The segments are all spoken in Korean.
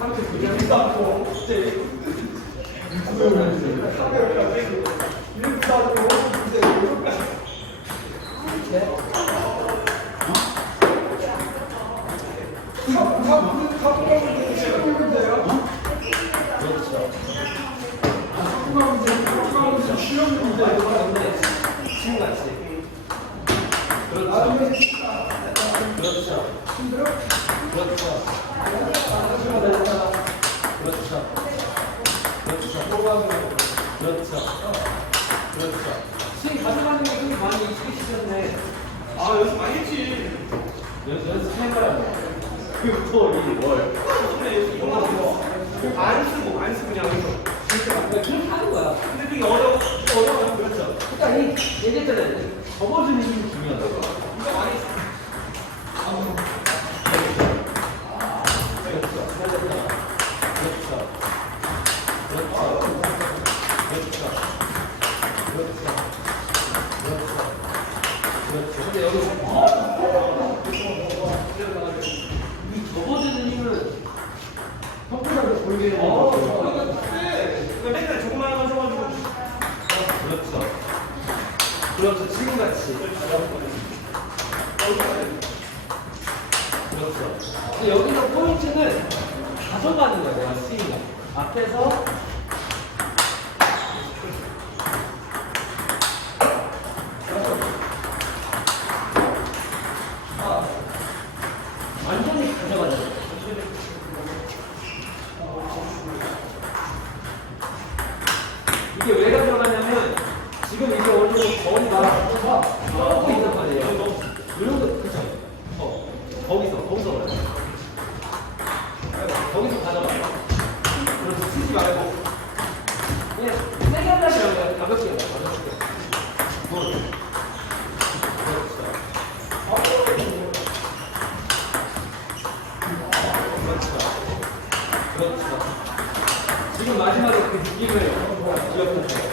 그냥 싸고 이제 지금 가져가는 게 형 아 연습 많이 했지 연, 연습해봐요. 그토 이 월. 근데 이거 안 쓰고 안 쓰고 그냥 해서 진짜 막 그렇게 하는 거야. 근데 그게 어려워 어려워 그렇죠 그러니까 이 얘기했잖아요. 접어주는 힘이 중요하다고. 이거 많이 했어 근데 여기 이 접어주는 힘은 되는 어, 거 저희가 그때 그 맨날 조그만 거 사가지고 그렇죠. 그렇죠. 지금같이. 그렇죠. 근데 여기서 포인트는 가져가는 거야, 내가 스윙을. 앞에서 아, 완전히 가져가는 거야. 이게 왜 가져가냐면 지금 이게 원래 거리가 저기 있단 말이에요. 이런 거 그죠? 어 거기서 거기서 그래. 거기서 가져가요. 그래서 쓰지 말고 그냥 세게 하려고 그냥 가볍게 해요. 가볍게. 굿. 그렇죠. 그렇죠. 지금 마지막에 그 느낌을 기억하세요.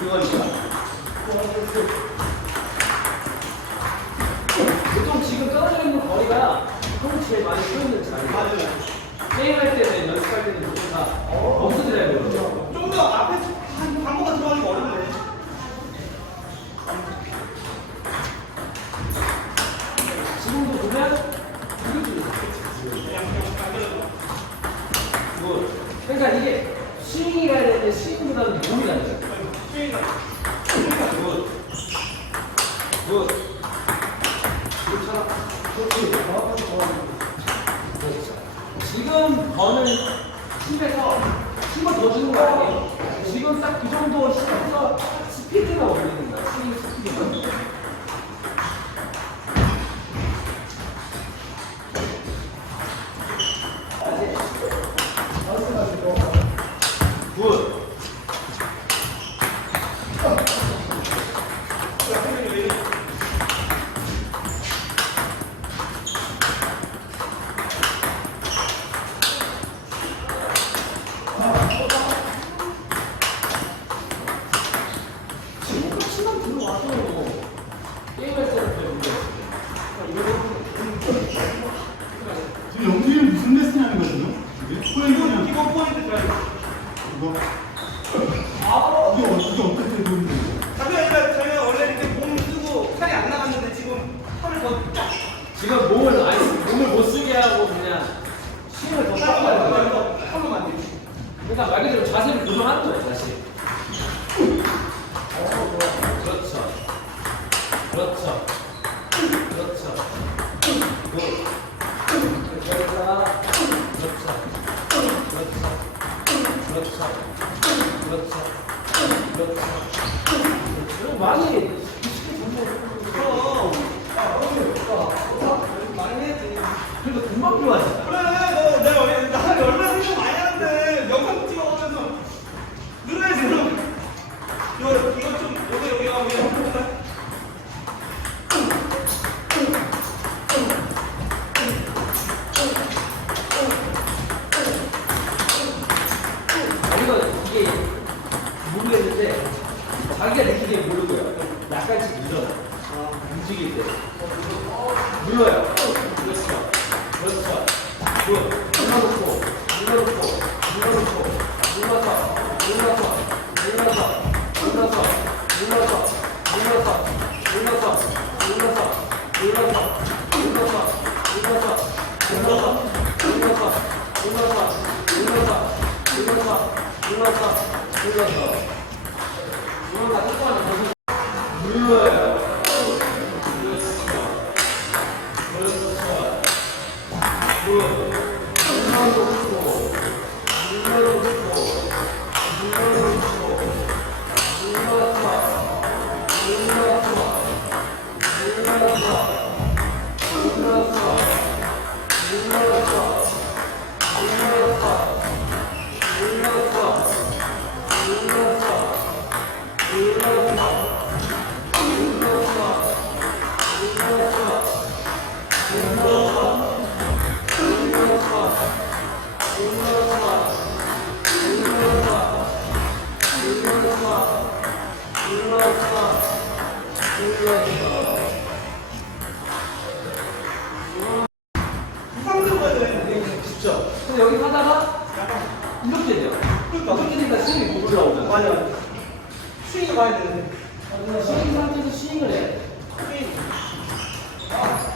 그거니까. 보통 지금 떨어져 있는 거리가 형이 제일 많이 서 있는 자리. 맞아요 게임 할 때는 연습할 때는 보통 다 거기서 들어야 되거든요. 좀더 앞에 한 광고가 들어가기가 어렵네 지금도 보면 이게 뭐, 그러니까 이게 스윙이 가야 되는데 스윙보다는 몸이 가야 돼요. 굿. 굿. 그렇죠. 10에서 10을 더 주는 거 아니에요? 지금 딱 그 정도 이거 이게, 어, 이게 어떻게 되는 거예요? 그게 아니라 저희가 원래 이렇게 몸 쓰고 팔이 안 나갔는데 지금 팔을 더 딱. 지금 몸을 아니 몸을 못 쓰게 하고 그냥 힘을 더 깎아야 돼요. 이거 팔로 만들지. 그러니까 말 그대로 자세를 고정하는 거예요, 다시. 눌러서 눌러서 눌러서 근데 여기 하다가 이렇게 돼요. 스윙이 가야 되는데. 스윙 상태에서 스윙을 해. 스윙. 아,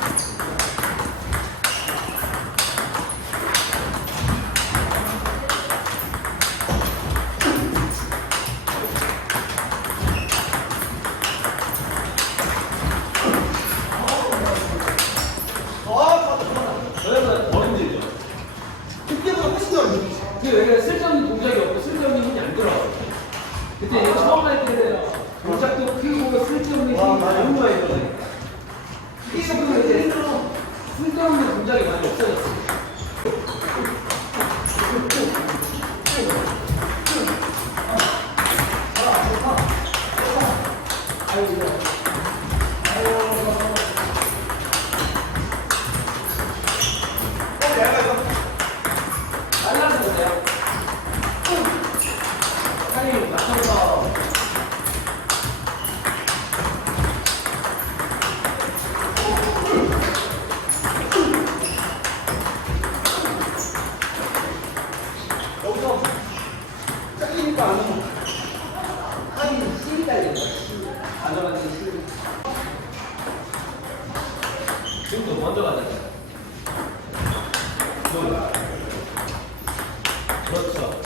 그렇죠.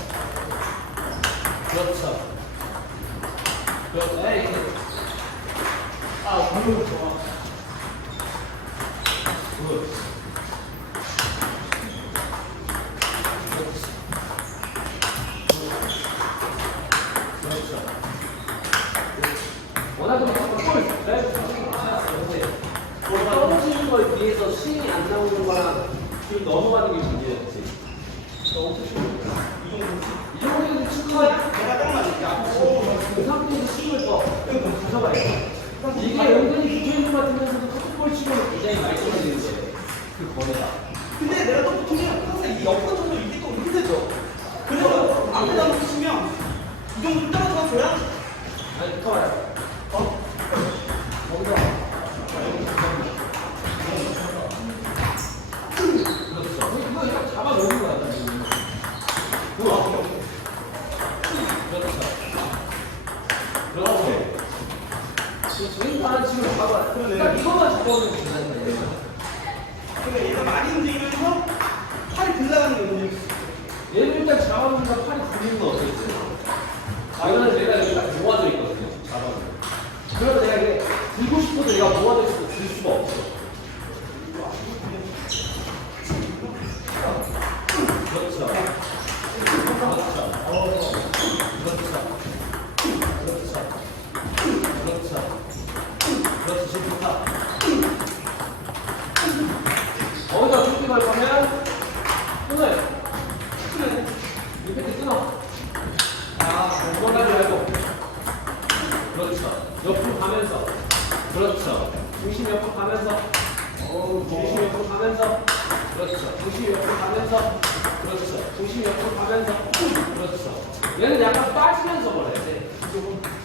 그렇죠. 그렇죠라이브 스윙이 괜찮았어요. 근데 뭐 떨어지는 걸 비해서 스윙이 안 나오는 거랑 지금 넘어가는 게 문제였지. 너무 좋지. 이 정도는 친구가 내가 딱 맞을게. 오, 그 상태에서 스윙을 더 가져가야 돼. 이게 은근히 붙어있는 것 같으면서도 커트볼 치고는 굉장히 많이 떨어지는 거예요. 그 거리가. 한번 오는 그렇죠. 지금 좋다. 거기서 죽기 갈 거면. 끊어요. 이렇게 끊어. 아, 공간하지 말고. 그렇죠. 옆으로 가면서. 그렇죠. 중심 옆으로 가면서. 어, 중심 옆으로 가면서. 그렇죠. 중심 옆으로 가면서. 그렇죠. 중심 옆으로 가면서. 그렇죠. 얘는 약간 빠지면서 걸어야 돼. 이쪽은